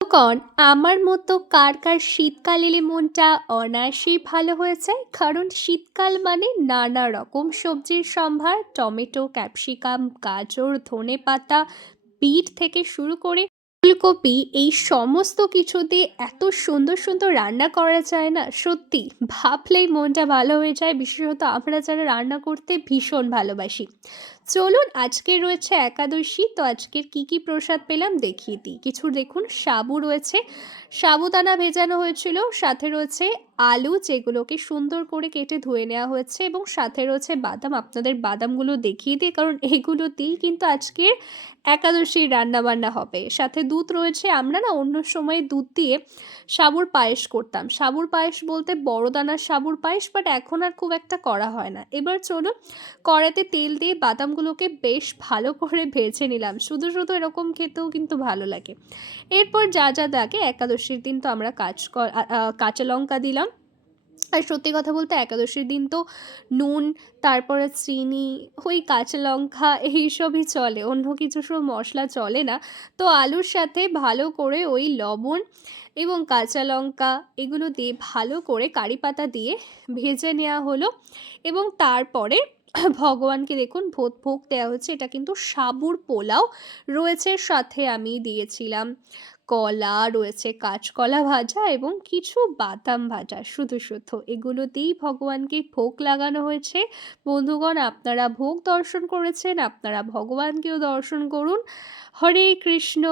কন আমার মতো কার কার শীতকাল এলে মনটা অনায়াসেই ভালো হয়ে যায়, কারণ শীতকাল মানে নানা রকম সবজির সম্ভার। টমেটো, ক্যাপসিকাম, গাজর, ধনেপাতা, বিট থেকে শুরু করে ফুলকপি, এই সমস্ত কিছু দিয়ে এত সুন্দর সুন্দর রান্না করা যায় না, সত্যি ভাবলেই মনটা ভালো হয়ে যায়। বিশেষত আমরা যারা রান্না করতে ভীষণ ভালোবাসি। চলুন, আজকে রয়েছে একাদশী, তো আজকের কি কি প্রসাদ পেলাম দেখিয়ে দিই। কিছু দেখুন, সাবু রয়েছে, সাবুদানা ভেজানো হয়েছিল, সাথে রয়েছে আলু যেগুলোকে সুন্দর করে কেটে ধুয়ে নেওয়া হয়েছে, এবং সাথে রয়েছে বাদাম। আপনাদের বাদামগুলো দেখিয়ে দিই, কারণ এগুলোতেই কিন্তু আজকের একাদশীর রান্নাবান্না হবে। সাথে দুধ রয়েছে। আমরা না অন্য সময় দুধ দিয়ে সাবুর পায়েস করতাম। সাবুর পায়েস বলতে বড় দানার সাবুর পায়েস, বাট এখন আর খুব একটা করা হয় না। এবার চলুন, কড়াইতে তেল দিয়ে বাদামগুলোকে বেশ ভালো করে ভেজে নিলাম। শুধু শুধু এরকম খেতেও কিন্তু ভালো লাগে। এরপর যা যা লাগে, একাদশীর দিন তো আমরা কাঁচা লঙ্কা দিলাম। আর সত্যি কথা বলতে একাদশীর দিন তো নুন, তারপরে চিনি, ওই কাঁচা লঙ্কা এইসবই চলে, অন্য কিছু সব মশলা চলে না। তো আলুর সাথে ভালো করে ওই লবণ এবং কাঁচা লঙ্কা এগুলো দিয়ে ভালো করে কারি পাতা দিয়ে ভেজে নেওয়া হলো। এবং তারপরে ভগবানকে দেখুন ভোগ দেওয়া হচ্ছে। এটা কিন্তু সাবুর পোলাও রয়েছে, সাথে আমি দিয়েছিলাম কলা, রয়েছে কাঁচকলা ভাজা এবং কিছু বাদাম ভাজা। শুধু শুধু এগুলো দিয়েই ভগবানকে ভোগ লাগানো হয়েছে। বন্ধুগণ, আপনারা ভোগ দর্শন করেছেন, আপনারা ভগবানকেও দর্শন করুন। হরে কৃষ্ণ।